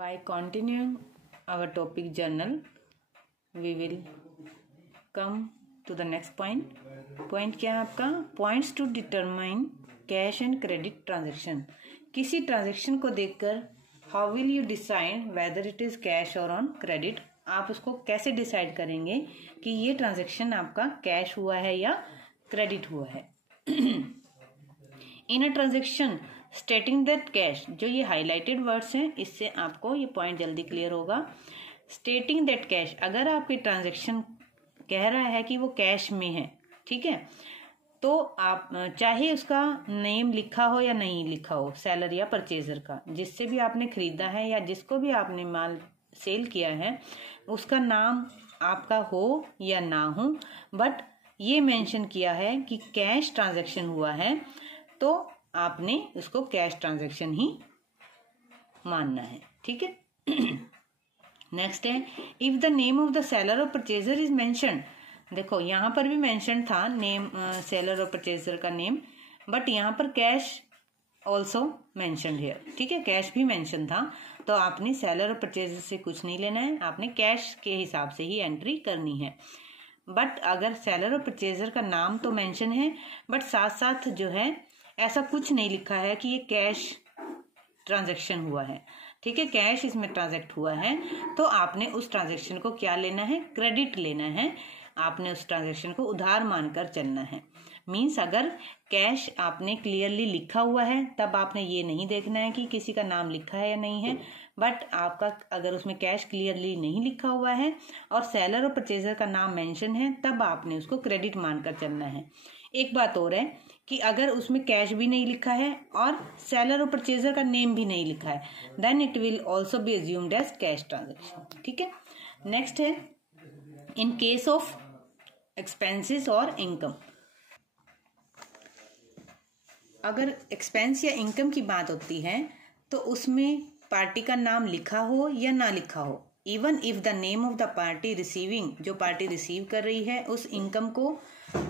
By continuing our topic journal, we will come to the next point. Point क्या है आपका? Points to determine cash and credit transaction. किसी transaction को देखकर how will you decide whether it is cash or on credit? आप उसको कैसे decide करेंगे कि ये ट्रांजेक्शन आपका कैश हुआ है या क्रेडिट हुआ है? In a transaction stating that cash, जो ये हाईलाइटेड वर्ड्स हैं इससे आपको ये पॉइंट जल्दी क्लियर होगा. स्टेटिंग दैट कैश, अगर आपकी ट्रांजेक्शन कह रहा है कि वो कैश में है, ठीक है, तो आप चाहे उसका नेम लिखा हो या नहीं लिखा हो, सेलर या परचेजर का, जिससे भी आपने खरीदा है या जिसको भी आपने माल सेल किया है, उसका नाम आपका हो या ना हो, बट ये मेंशन किया है कि कैश ट्रांजैक्शन हुआ है, तो आपने उसको कैश ट्रांजैक्शन ही मानना है. ठीक है. नेक्स्ट है, if the name of the seller और परचेजर इज मेंशन्ड. देखो यहाँ पर भी मेंशन था नेम, सेलर और परचेजर का नेम, बट यहाँ पर कैश ऑल्सो मेंशन्ड हियर. ठीक है, कैश भी मेंशन था, तो आपने सेलर और परचेजर से कुछ नहीं लेना है, आपने कैश के हिसाब से ही एंट्री करनी है. बट अगर सेलर और परचेजर का नाम तो मेंशन है, बट साथ साथ जो है ऐसा कुछ नहीं लिखा है कि ये कैश ट्रांजैक्शन हुआ है. ठीक है, कैश इसमें ट्रांजैक्ट हुआ है, तो आपने उस ट्रांजैक्शन को क्या लेना है? क्रेडिट लेना है. आपने उस ट्रांजैक्शन को उधार मानकर चलना है. मीन्स अगर कैश आपने क्लियरली लिखा हुआ है, तब आपने ये नहीं देखना है कि किसी का नाम लिखा है या नहीं है. बट आपका अगर उसमें कैश क्लियरली नहीं लिखा हुआ है और सेलर और परचेजर का नाम मेंशन है, तब आपने उसको क्रेडिट मानकर चलना है. एक बात और है कि अगर उसमें कैश भी नहीं लिखा है और सेलर और परचेजर का नेम भी नहीं लिखा है, then it will also be assumed as cash transaction. ठीक है. नेक्स्ट है, इन केस ऑफ एक्सपेंसेस और इनकम. अगर एक्सपेंस या इनकम की बात होती है तो उसमें पार्टी का नाम लिखा हो या ना लिखा हो, even if the name of the party receiving, जो पार्टी रिसीव कर रही है उस इनकम को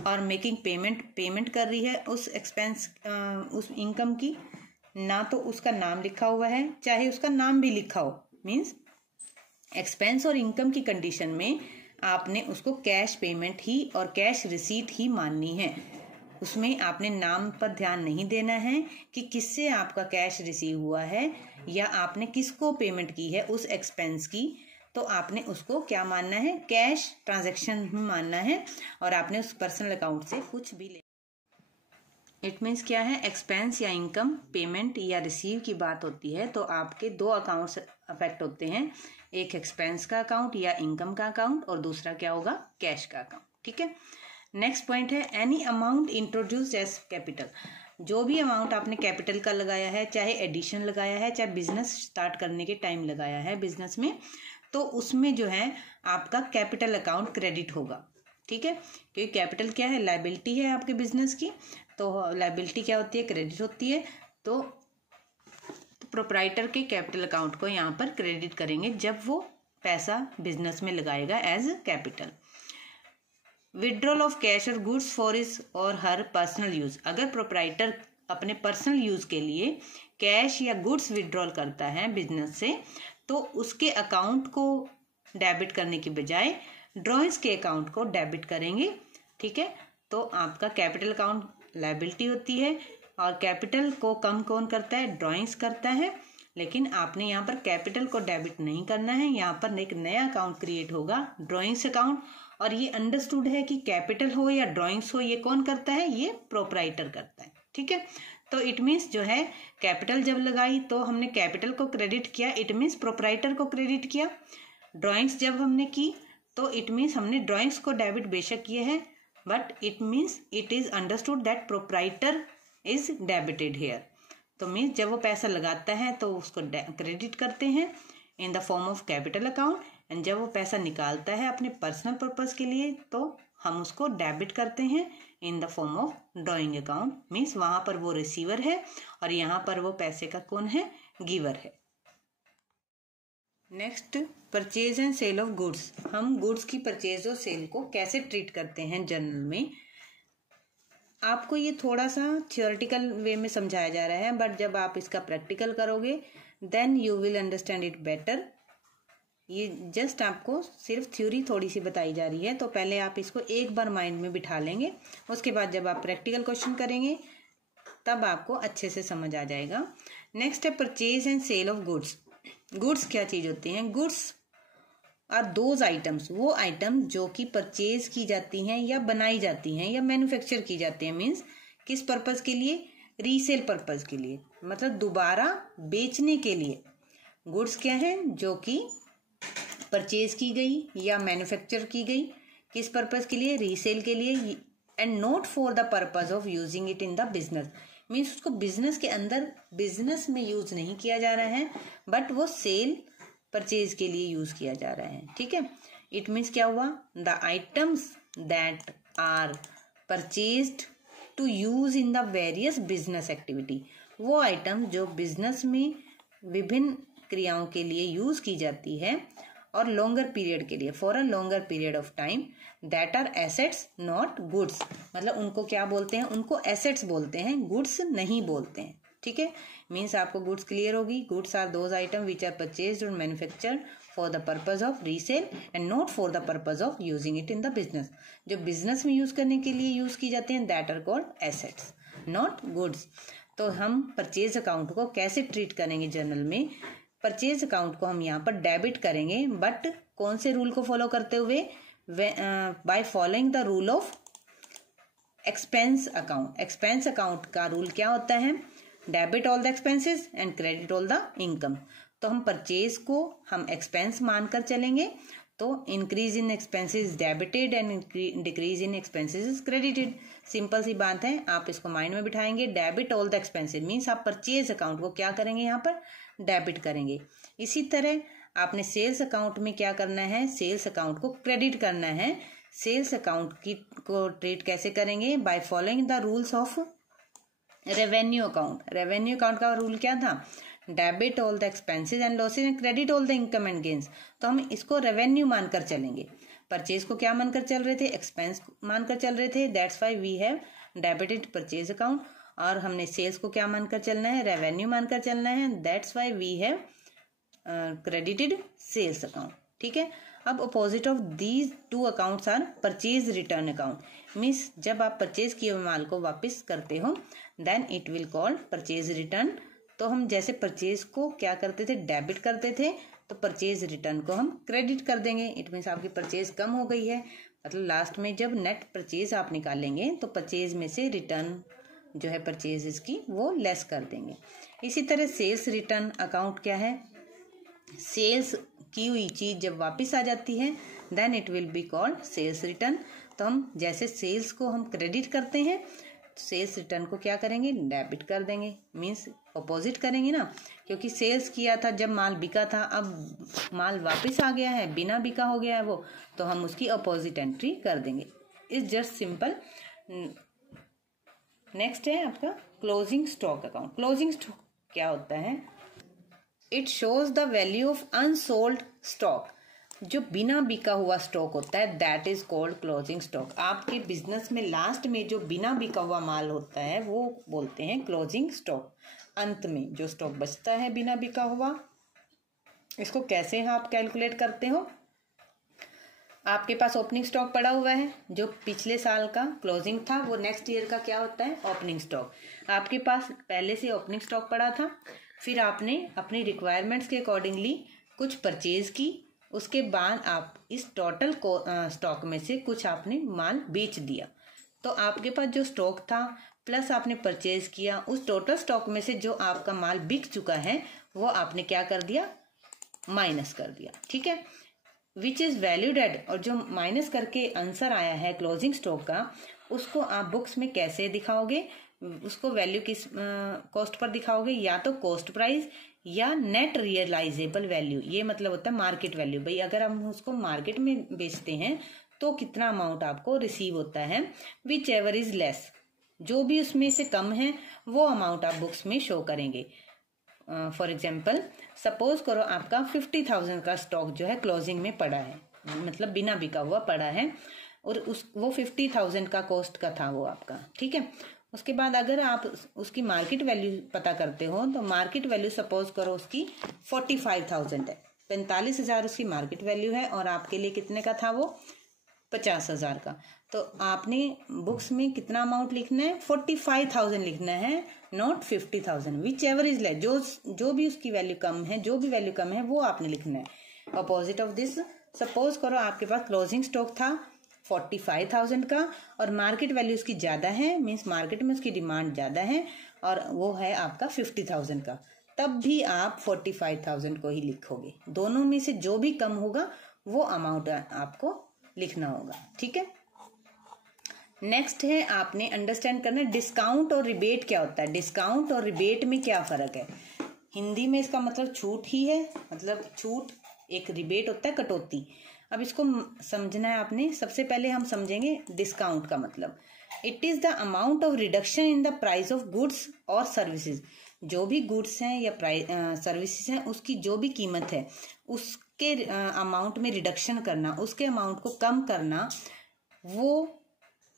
और मेकिंग पेमेंट कर रही है उस एक्सपेंस उस इनकम की, ना तो उसका नाम लिखा हुआ है चाहे उसका नाम भी लिखा हो, मीन्स एक्सपेंस और इनकम की कंडीशन में आपने उसको कैश पेमेंट ही और कैश रिसीट ही माननी है. उसमें आपने नाम पर ध्यान नहीं देना है कि किससे आपका कैश रिसीव हुआ है या आपने किसको पेमेंट की है उस एक्सपेंस की, तो आपने उसको क्या मानना है? कैश ट्रांजैक्शन ही मानना है, और आपने उस पर्सनल अकाउंट से कुछ भी ले. इट मीन्स क्या है? एक्सपेंस या इनकम, पेमेंट या रिसीव की बात होती है तो आपके दो अकाउंट्स अफेक्ट होते हैं, एक एक्सपेंस का अकाउंट या इनकम का अकाउंट और दूसरा क्या होगा? कैश का अकाउंट. ठीक है. नेक्स्ट पॉइंट है, any amount introduced as capital. जो भी अमाउंट आपने कैपिटल का लगाया है, चाहे एडिशन लगाया है, चाहे बिजनेस स्टार्ट करने के टाइम लगाया है बिजनेस में, तो उसमें जो है आपका कैपिटल अकाउंट क्रेडिट होगा. ठीक है, क्योंकि कैपिटल क्या है? लायबिलिटी है आपके बिजनेस की, तो लायबिलिटी क्या होती है? क्रेडिट होती है. तो प्रोप्राइटर के कैपिटल अकाउंट को यहाँ पर क्रेडिट करेंगे जब वो पैसा बिजनेस में लगाएगा as capital. Withdrawal of cash और गुड्स फॉर हिज और हर पर्सनल यूज. अगर प्रोप्राइटर अपने पर्सनल यूज के लिए कैश या गुड्स विड्रॉल करता है बिजनेस से, तो उसके अकाउंट को डेबिट करने की बजाय ड्रॉइंग्स के अकाउंट को डेबिट करेंगे. ठीक है, तो आपका कैपिटल अकाउंट लायबिलिटी होती है और कैपिटल को कम कौन करता है? ड्रॉइंग्स करता है. लेकिन आपने यहाँ पर कैपिटल को डेबिट नहीं करना है, यहाँ पर एक नया अकाउंट क्रिएट होगा, ड्रॉइंग्स अकाउंट. और ये अंडरस्टूड है कि कैपिटल हो या ड्रॉइंग्स हो, ये कौन करता है? ये प्रोप्राइटर करता है. ठीक है, तो इट मीन्स जो है कैपिटल जब लगाई तो हमने कैपिटल को क्रेडिट किया, इट मीन्स प्रोप्राइटर को क्रेडिट किया. ड्रॉइंग्स जब हमने की तो इट मीन्स हमने ड्रॉइंग्स को डेबिट बेशक किए हैं, but it means it is understood that proprietor is debited here. तो मीन्स जब वो पैसा लगाता है तो उसको क्रेडिट करते हैं in the form of capital account, and जब वो पैसा निकालता है अपने पर्सनल पर्पस के लिए तो हम उसको डेबिट करते हैं in the form of drawing account. Means वहां पर वो रिसीवर है और यहाँ पर वो पैसे का कौन है? गिवर है. Next, purchase and sale of goods. हम गुड्स की परचेज और सेल को कैसे ट्रीट करते हैं जर्नल में. आपको ये थोड़ा सा थियोरेटिकल वे में समझाया जा रहा है, बट जब आप इसका प्रैक्टिकल करोगे then you will understand it better. ये जस्ट आपको सिर्फ थ्योरी थोड़ी सी बताई जा रही है, तो पहले आप इसको एक बार माइंड में बिठा लेंगे, उसके बाद जब आप प्रैक्टिकल क्वेश्चन करेंगे तब आपको अच्छे से समझ आ जाएगा। नेक्स्ट है purchase and sale of goods. Goods क्या चीज होती हैं? गुड्स आर दोज आइटम्स, वो आइटम जो कि परचेज की जाती हैं या बनाई जाती हैं या मैन्युफैक्चर की जाती हैं। मीन्स किस पर्पज के लिए? रीसेल पर्पज के लिए, मतलब दोबारा बेचने के लिए। गुड्स क्या है? जो कि परचेज की गई या मैन्युफैक्चर की गई, किस पर्पज के लिए? रीसेल के लिए। And not for the purpose of using it in the business. Means उसको बिजनेस के अंदर बिजनेस में यूज नहीं किया जा रहा है, बट वो सेल परचेज के लिए यूज किया जा रहा है। ठीक है, इट मीन्स क्या हुआ? The items that are purchased to use in the various business activity, वो आइटम जो बिजनेस में विभिन्न क्रियाओं के लिए यूज की जाती है और लॉन्गर पीरियड के लिए, for a longer period of time, that are assets not goods. मतलब उनको क्या बोलते हैं? उनको एसेट्स बोलते हैं, गुड्स नहीं बोलते हैं। ठीक है, मीन्स आपको गुड्स क्लियर होगी। Goods are those item which are purchased और manufactured for the purpose of resale and not for the purpose of using it in the business. जो बिजनेस में यूज करने के लिए यूज की जाते हैं, that are called assets not goods. तो हम परचेज अकाउंट को कैसे ट्रीट करेंगे जर्नल में? परचेज अकाउंट को हम यहाँ पर डेबिट करेंगे, बट कौन से रूल को फॉलो करते हुए? By following the rule of expense account. Expense account का रूल क्या होता है? Debit all the expenses and credit all the income. तो हम परचेज को हम एक्सपेंस मानकर चलेंगे, तो increase in expenses debited and decrease in expenses credited. Simple सी बात है, आप इसको माइंड में बिठाएंगे। Debit all the expenses means आप परचेज अकाउंट को क्या करेंगे? यहाँ पर डेबिट करेंगे। इसी तरह आपने सेल्स अकाउंट में क्या करना है? सेल्स अकाउंट को क्रेडिट करना है। सेल्स अकाउंट की को ट्रीट कैसे करेंगे? Bye following the rules of revenue account. Revenue account का रूल क्या था? Debit all the expenses and losses and credit all the income and gains. तो हम इसको रेवेन्यू मानकर चलेंगे। परचेज को क्या मानकर चल रहे थे? एक्सपेंस मानकर चल रहे थे, that's why we have debited purchase account. और हमने सेल्स को क्या मानकर चलना है? रेवेन्यू मानकर चलना है, that's why we have credited sales account. ठीक है, अब opposite of these two accounts are purchase return account. Means जब आप परचेज किए हुए माल को वापस करते हो, then it will called purchase return. तो हम जैसे परचेज को क्या करते थे? डेबिट करते थे, तो परचेज रिटर्न को हम क्रेडिट कर देंगे। इट मीन्स आपकी परचेज कम हो गई है, मतलब लास्ट में जब नेट परचेज आप निकालेंगे तो परचेज में से रिटर्न जो है परचेज की वो लेस कर देंगे। इसी तरह सेल्स रिटर्न अकाउंट क्या है? सेल्स की हुई चीज जब वापस आ जाती है, then it will be called sales return. तो हम जैसे सेल्स को हम क्रेडिट करते हैं, सेल्स रिटर्न को क्या करेंगे? डेबिट कर देंगे। मीन्स अपोजिट करेंगे ना, क्योंकि सेल्स किया था जब माल बिका था, अब माल वापस आ गया है, बिना बिका हो गया है वो, तो हम उसकी अपोजिट एंट्री कर देंगे। It's just simple. नेक्स्ट है आपका closing stock account. Closing stock क्या होता है? It shows the value of unsold stock. जो बिना बिका हुआ स्टॉक होता है, that is called closing stock. आपके बिजनेस में लास्ट में जो बिना बिका हुआ माल होता है वो बोलते हैं क्लोजिंग स्टॉक। अंत में जो स्टॉक बचता है बिना बिका हुआ, इसको कैसे आप कैलकुलेट करते हो? आपके पास ओपनिंग स्टॉक पड़ा हुआ है, जो पिछले साल का क्लोजिंग था, वो नेक्स्ट ईयर का क्या होता है? Opening stock. आपके पास पहले से ओपनिंग स्टॉक पड़ा था, फिर आपने अपनी रिक्वायरमेंट्स के अकॉर्डिंगली कुछ परचेज की, उसके बाद आप इस टोटल स्टॉक में से कुछ आपने माल बेच दिया, तो आपके पास जो स्टॉक था प्लस आपने परचेज किया, उस टोटल स्टॉक में से जो आपका माल बिक चुका है वो आपने क्या कर दिया? माइनस कर दिया। ठीक है, विच इज वैल्यूड एट। और जो माइनस करके आंसर आया है क्लोजिंग स्टॉक का, उसको आप बुक्स में कैसे दिखाओगे? उसको वैल्यू किस कॉस्ट पर दिखाओगे? या तो कॉस्ट प्राइस या नेट रियलाइजेबल वैल्यू। ये मतलब होता है मार्केट वैल्यू। भाई अगर हम उसको मार्केट में बेचते हैं तो कितना अमाउंट आपको रिसीव होता है। विच एवर इज लेस, जो भी उसमें से कम है वो अमाउंट आप बुक्स में शो करेंगे। फॉर एग्जाम्पल सपोज करो आपका 50,000 का स्टॉक जो है क्लोजिंग में पड़ा है, मतलब बिना बिका हुआ पड़ा है, और वो 50,000 का कॉस्ट का था वो आपका। ठीक है, उसके बाद अगर आप उसकी मार्केट वैल्यू पता करते हो तो मार्केट वैल्यू सपोज करो उसकी 45,000 है, 45,000 उसकी मार्केट वैल्यू है और आपके लिए कितने का था वो 50,000 का। तो आपने बुक्स में कितना अमाउंट लिखना है 45,000 लिखना है, not 50,000, which ever is less, जो भी उसकी वैल्यू कम है, जो भी वैल्यू कम है वो आपने लिखना है। अपोजिट ऑफ दिस सपोज करो आपके पास क्लोजिंग स्टॉक था 45,000 का और मार्केट वैल्यू उसकी ज्यादा है, मीन्स मार्केट में उसकी डिमांड ज्यादा है और वो है आपका 50,000 का, तब भी आप 45,000 को ही लिखोगे। दोनों में से जो भी कम होगा वो अमाउंट आपको लिखना होगा, ठीक है। नेक्स्ट है आपने अंडरस्टैंड करना डिस्काउंट और रिबेट क्या होता है। डिस्काउंट और रिबेट में क्या फर्क है। हिंदी में इसका मतलब छूट ही है, मतलब छूट, एक रिबेट होता है कटौती। अब इसको समझना है आपने। सबसे पहले हम समझेंगे डिस्काउंट का मतलब। It is the amount of reduction in the price of goods और सर्विसेज। जो भी गुड्स हैं या सर्विसेज हैं उसकी जो भी कीमत है उसके अमाउंट में रिडक्शन करना, उसके अमाउंट को कम करना, वो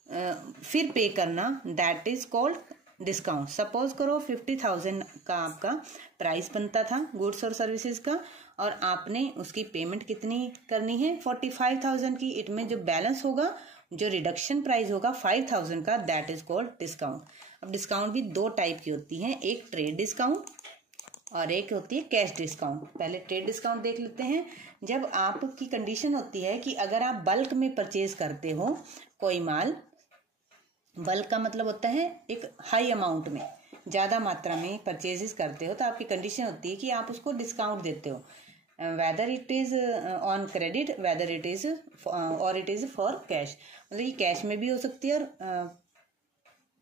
फिर पे करना, that is called discount. Suppose करो 50,000 का आपका प्राइस बनता था गुड्स और सर्विसेज का और आपने उसकी पेमेंट कितनी करनी है 45,000 की। इट में जो बैलेंस होगा, जो रिडक्शन प्राइस होगा 5,000 का, दैट इज कॉल्ड डिस्काउंट। अब डिस्काउंट भी दो टाइप की होती हैं, एक ट्रेड डिस्काउंट और एक होती है कैश डिस्काउंट। पहले ट्रेड डिस्काउंट देख लेते हैं। जब आपकी कंडीशन होती है कि अगर आप बल्क में परचेज करते हो कोई माल, बल्क का मतलब होता है एक हाई अमाउंट में, ज़्यादा मात्रा में परचेजेस करते हो, तो आपकी कंडीशन होती है कि आप उसको डिस्काउंट देते हो, whether it is on credit, whether it is और इट इज़ फॉर कैश। मतलब ये कैश में भी हो सकती है और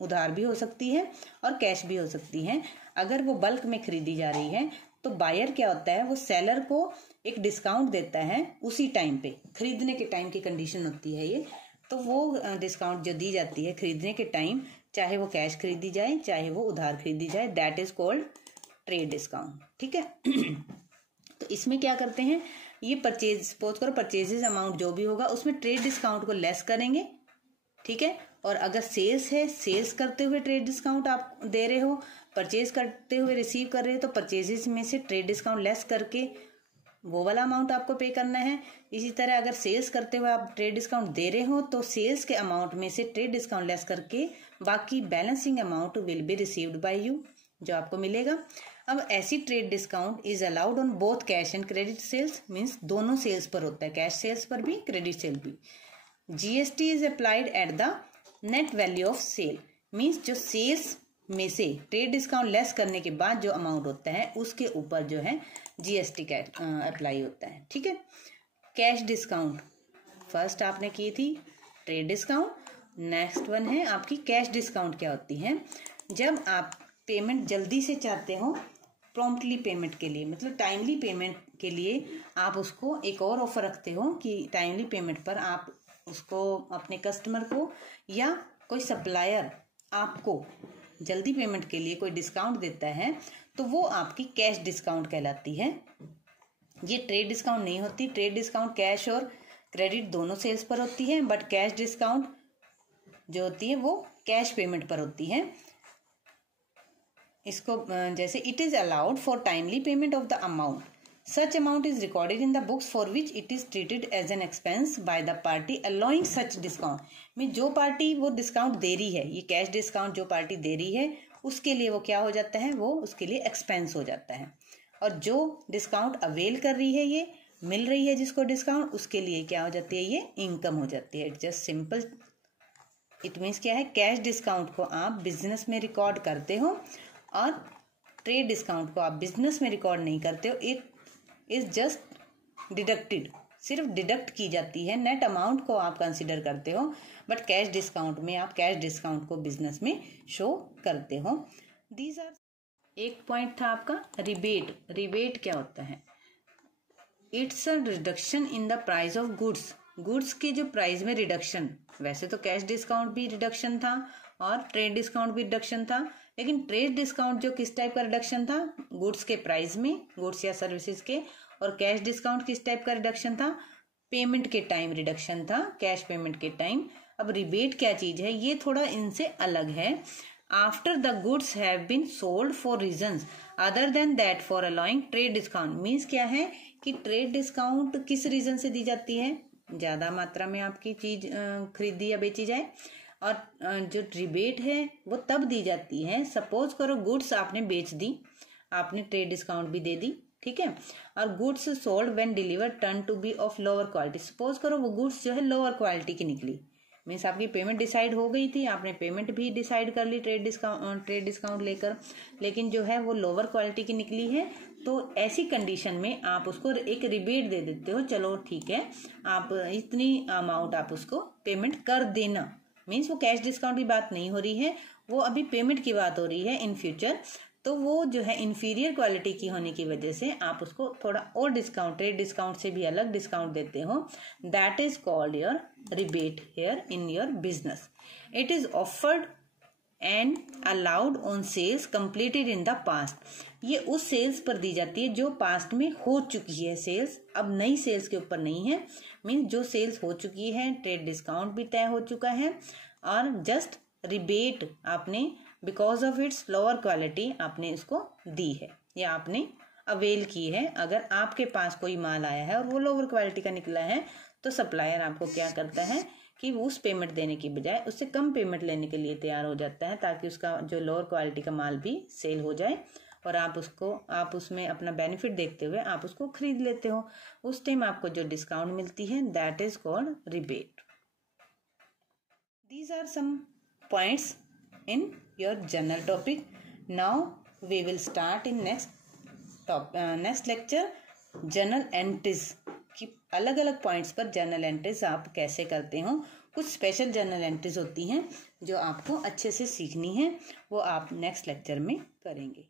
उधार भी हो सकती है और कैश भी हो सकती है। अगर वो बल्क में खरीदी जा रही है तो बायर क्या होता है, वो सेलर को एक डिस्काउंट देता है उसी टाइम पे, खरीदने के टाइम की कंडीशन होती है ये। तो वो डिस्काउंट जो दी जाती है खरीदने के टाइम, चाहे वो कैश खरीदी जाए चाहे वो उधार खरीदी जाए, that is called trade discount, ठीक है। तो इसमें क्या करते हैं, ये परचेज, सपोज करो परचेजेस अमाउंट जो भी होगा उसमें ट्रेड डिस्काउंट को लेस करेंगे, ठीक है। और अगर सेल्स है, सेल्स करते हुए ट्रेड डिस्काउंट आप दे रहे हो, परचेज करते हुए रिसीव कर रहे हो तो परचेजेस में से ट्रेड डिस्काउंट लेस करके वो वाला अमाउंट आपको पे करना है। इसी तरह अगर सेल्स करते हुए आप ट्रेड डिस्काउंट दे रहे हो तो सेल्स के अमाउंट में से ट्रेड डिस्काउंट लेस करके बाकी balancing amount will be received by you, जो आपको मिलेगा। अब ऐसी trade discount is allowed on both cash and credit sales, means दोनों सेल्स पर होता है, कैश सेल्स पर भी क्रेडिट सेल भी। GST is applied at the net value of sale, means जो सेल्स में से ट्रेड डिस्काउंट लेस करने के बाद जो अमाउंट होता है उसके ऊपर जो है जीएसटी का अप्लाई होता है, ठीक है। कैश डिस्काउंट फर्स्ट आपने की थी ट्रेड डिस्काउंट, नेक्स्ट वन है आपकी कैश डिस्काउंट। क्या होती है, जब आप पेमेंट जल्दी से चाहते हो, प्रॉम्प्टली पेमेंट के लिए, मतलब टाइमली पेमेंट के लिए आप उसको एक और ऑफर रखते हो कि टाइमली पेमेंट पर आप उसको अपने कस्टमर को या कोई सप्लायर आपको जल्दी पेमेंट के लिए कोई डिस्काउंट देता है तो वो आपकी कैश डिस्काउंट कहलाती है। ये ट्रेड डिस्काउंट नहीं होती। ट्रेड डिस्काउंट कैश और क्रेडिट दोनों सेल्स पर होती है, बट कैश डिस्काउंट जो होती है वो कैश पेमेंट पर होती है। इसको जैसे it is allowed for timely payment of the amount, such amount is recorded in the books for which it is treated as an expense by the party allowing such discount. में जो party वो discount दे रही है, ये cash discount जो party दे रही है उसके लिए वो क्या हो जाता है, वो उसके लिए एक्सपेंस हो जाता है। और जो डिस्काउंट अवेल कर रही है, ये मिल रही है जिसको डिस्काउंट, उसके लिए क्या हो जाती है, ये इनकम हो जाती है। It's just simple, it means क्या है, कैश डिस्काउंट को आप बिजनेस में रिकॉर्ड करते हो और ट्रेड डिस्काउंट को आप बिजनेस में रिकॉर्ड नहीं करते हो। इट इज जस्ट डिडक्टेड, सिर्फ डिडक्ट की जाती है, नेट अमाउंट को आप कंसिडर करते हो, बट कैश डिस्काउंट में आप कैश डिस्काउंट को बिजनेस में शो करते हो। दीज आर, एक पॉइंट था आपका रिबेट। रिबेट क्या होता है, it's a reduction in the price of goods, goods के जो प्राइस में रिडक्शन। वैसे तो कैश डिस्काउंट भी रिडक्शन था और ट्रेड डिस्काउंट भी रिडक्शन था, लेकिन ट्रेड डिस्काउंट जो किस टाइप का रिडक्शन था, गुड्स के प्राइस में, गुड्स या सर्विसेज के, और कैश डिस्काउंट किस टाइप का रिडक्शन था, पेमेंट के टाइम रिडक्शन था, कैश पेमेंट के टाइम। अब रिबेट क्या चीज है, ये थोड़ा इनसे अलग है। After the goods have been sold for reasons other than that for allowing trade discount. Means क्या है कि ट्रेड डिस्काउंट किस रीजन से दी जाती है, ज़्यादा मात्रा में आपकी चीज खरीदी या बेची जाए, और जो रिबेट है वो तब दी जाती है, सपोज करो गुड्स आपने बेच दी, आपने ट्रेड डिस्काउंट भी दे दी, ठीक है, और goods sold when delivered turn to be of lower quality. Suppose करो वो गुड्स जो है लोअर क्वालिटी की निकली, मीन्स आपकी पेमेंट डिसाइड हो गई थी, आपने पेमेंट भी डिसाइड कर ली ट्रेड डिस्काउंट लेकर, लेकिन जो है वो लोअर क्वालिटी की निकली है, तो ऐसी कंडीशन में आप उसको एक रिबेट दे देते हो, चलो ठीक है आप इतनी अमाउंट आप उसको पेमेंट कर देना। मीन्स वो कैश डिस्काउंट की बात नहीं हो रही है, वो अभी पेमेंट की बात हो रही है इन फ्यूचर। तो वो जो है इंफीरियर क्वालिटी की होने की वजह से आप उसको थोड़ा और डिस्काउंट, ट्रेड डिस्काउंट से भी अलग डिस्काउंट देते हो। That is called your rebate here in your business. It is offered and allowed on sales completed in the past. ये उस सेल्स पर दी जाती है जो पास्ट में हो चुकी है सेल्स, अब नई सेल्स के ऊपर नहीं है। मीन्स जो सेल्स हो चुकी है, ट्रेड डिस्काउंट भी तय हो चुका है, और जस्ट रिबेट आपने because of its lower quality आपने इसको दी है या आपने अवेल की है। अगर आपके पास कोई माल आया है और वो लोअर क्वालिटी का निकला है, तो सप्लायर आपको क्या करता है कि उस पेमेंट देने की बजाय उससे कम पेमेंट लेने के लिए तैयार हो जाता है, ताकि उसका जो लोअर क्वालिटी का माल भी सेल हो जाए और आप उसमें अपना बेनिफिट देखते हुए आप उसको खरीद लेते हो। उस टाइम आपको जो डिस्काउंट मिलती है that is called rebate. These are some points in your journal topic. Now we will start in next lecture journal entries कि अलग अलग पॉइंट्स पर जर्नल एंट्रीज आप कैसे करते हो। कुछ स्पेशल जर्नल एंट्रीज होती हैं जो आपको अच्छे से सीखनी है, वो आप नेक्स्ट लेक्चर में करेंगे।